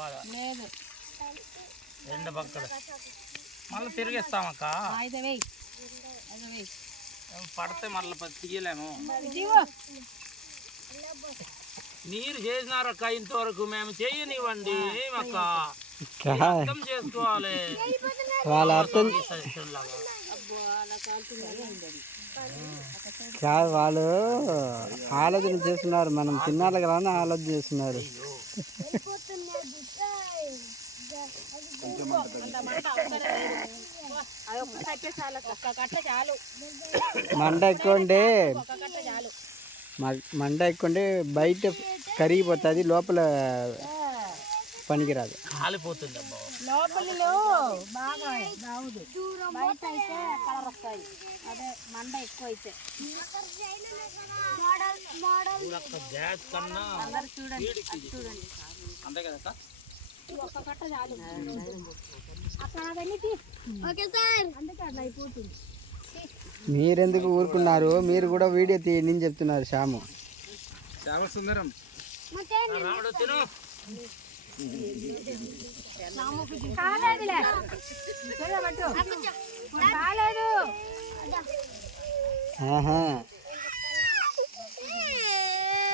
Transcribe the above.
బాధ రెండు పక్కలు మళ్ళీ తిరిగిస్తామక్క. పడితే మళ్ళీ తీయలేము. మీరు చేసినారక్క ఇంతవరకు, మేము చేయనివ్వండి అక్క. అర్థం చేసుకోవాలి. వాళ్ళు ఆలోచన చేస్తున్నారు, మనం తినాలి కదా అని ఆలోచన చేస్తున్నారు. మంట ఎక్కువ ఉంటే బయట కరిగిపోతుంది, లోపల పనికిరాదు, కాలిపోతుంది. లోపలిలో బాగా రావుదు, బయట అయితే కలర్ వస్తాయి. అదే మంట ఎక్కువ అయితే గ్యాస్ కన్నా చూడండి అంతే కదా. ఒక్క కట్ట చాలు అక్కడ ఓకే సార్, అందుకే అట్లా అయిపోతుంది. మీరెందుకు ఊరుకున్నారు? మీరు కూడా వీడియో తీయండి చెప్తున్నారు. శ్యామ సుందరం తిను. ఆహా